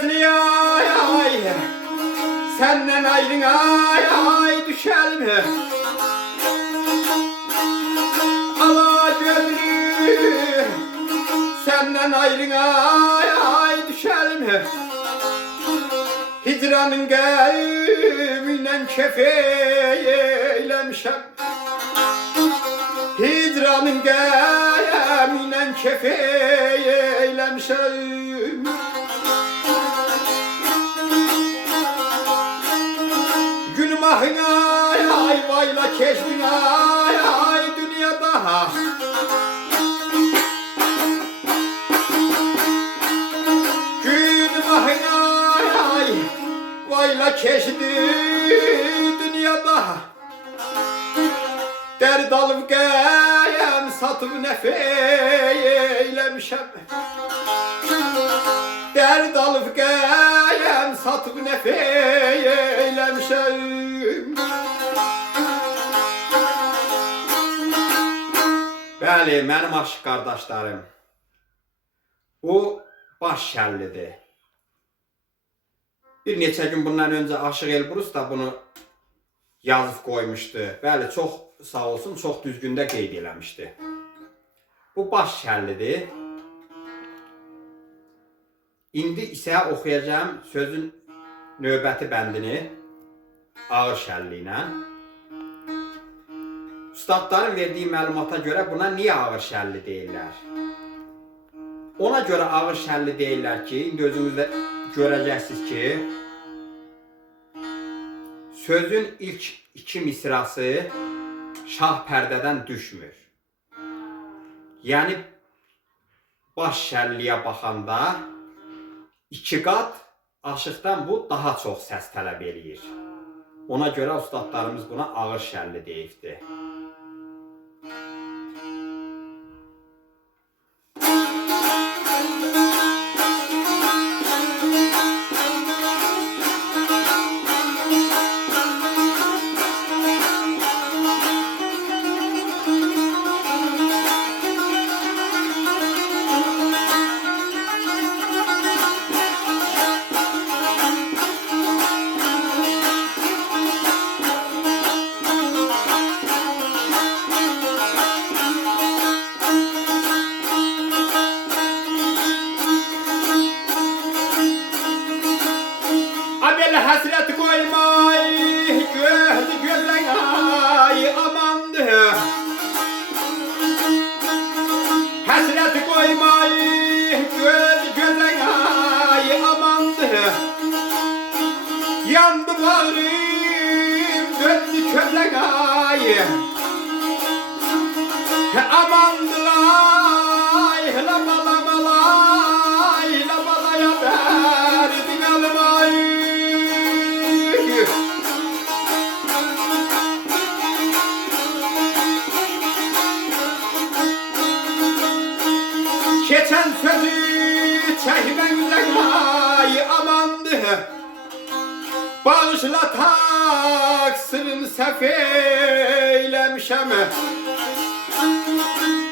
gözlü ay ay, senden ayrın ay ay düşelim. Ala gözlü, senden ayrın ay ay düşelim. Hicranın gemiyle kefeylemişem. Hicranın gemiyle kefeylemişem. Gülüm ahın ay ay vayla keşmin ay ay dünyada. Gülüm ahın ay ay vayla keşdi dünyada. Derd alıp gelen satıp nefeylemişem. Derd alıp gelen satıp nefeylemişem. Bəli, mənim aşıq qardaşlarım, bu baş şəllidir. Bir neçə gün bundan öncə Aşıq Elbrus da bunu yazıb qoymuşdu. Bəli, çox sağ olsun, çox düzgündə qeyd eləmişdi. Bu baş şəllidir. İndi isə oxuyacağım sözün növbəti bəndini ağır şəlli ilə. Ustadların verdiyi məlumata görə buna niyə ağır şəlli deyirlər? Ona görə ağır şəlli deyirlər ki, indi özünüzdə görəcəksiniz ki, sözün ilk iki misrası şah pərdədən düşmür. Yəni, baş şəlliyə baxanda iki qat aşıqdan bu daha çox səs tələb eləyir. Ona görə ustadlarımız buna ağır şəlli deyibdir. Hasret koymay, göz gözden ay amandı. Hasret koymay, göz gözden ay amandı. Yandı bağrım, döndü közden ay. Amandılar, labalay, labalaya verdin almay. Geçen sözü çekmenden ay amandı. Bağışla taksırın sefeylemişem.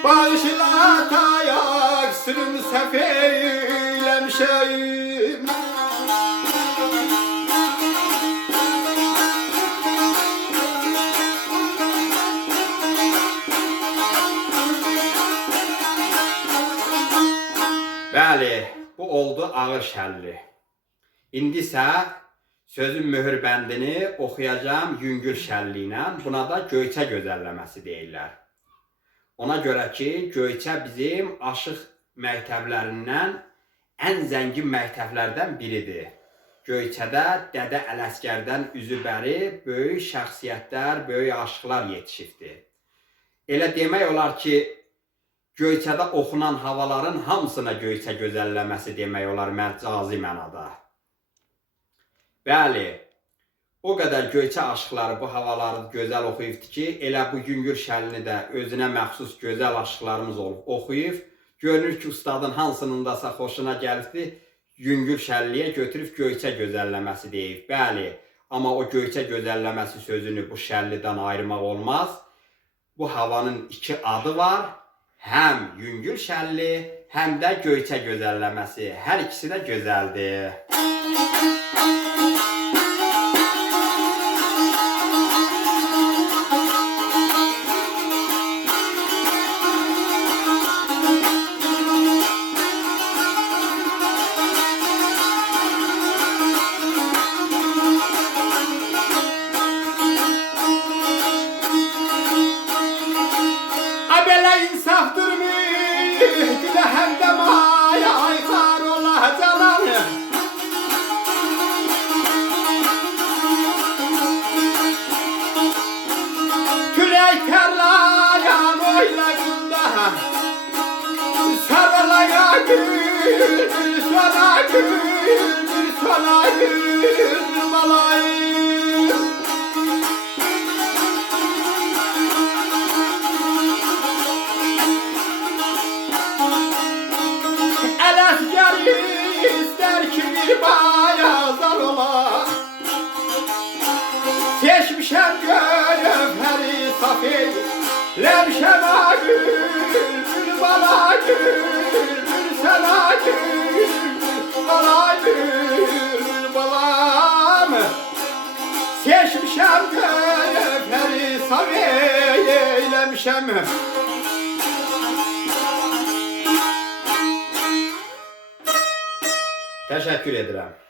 Bağışla taksırın sefeylemişem. Bəli, bu oldu ağır şəlli. İndi isə sözün möhür bəndini oxuyacağım yüngül şəlli ilə. Buna da Göyçə gözəlləməsi deyirlər. Ona görə ki, Göyçə bizim aşıq məktəblərindən ən zəngin məktəblərdən biridir. Göyçədə Dədə Ələsgərdən üzü bəri böyük şəxsiyyətlər, böyük aşıqlar yetişibdir. Elə demək olar ki, Göyçədə oxunan havaların hamısına Göyçə gözəlləməsi demək olar məcazi mənada. Bəli, o qədər Göyçə aşıqları bu havaları gözəl oxuyubdur ki, elə bu yüngül şəllini də özünə məxsus gözəl aşıqlarımız olub oxuyub. Görünür ki, ustadın hansınındasa xoşuna gəlibdir, yüngül şəlliyə götürüb Göyçə gözəlləməsi deyib. Bəli, amma o Göyçə gözəlləməsi sözünü bu şəllidən ayırmaq olmaz. Bu havanın iki adı var. Həm yüngül şəlli, həm də Göyçə gözəlləməsi. Hər ikisi də gözəldir. Abela insaf durmuş, güle hem de maya aykar ola canan. Tüley terlayan oyla günde, sarılaya gül, sana gül, sana gül balayım. İster ki bir bayazlar ola, seçmişem gönüferi safi, lemşema gül, bana gül, sana gül, bana gül, balam. Seçmişem gönüferi safi, lemşem. Teşekkür ederim.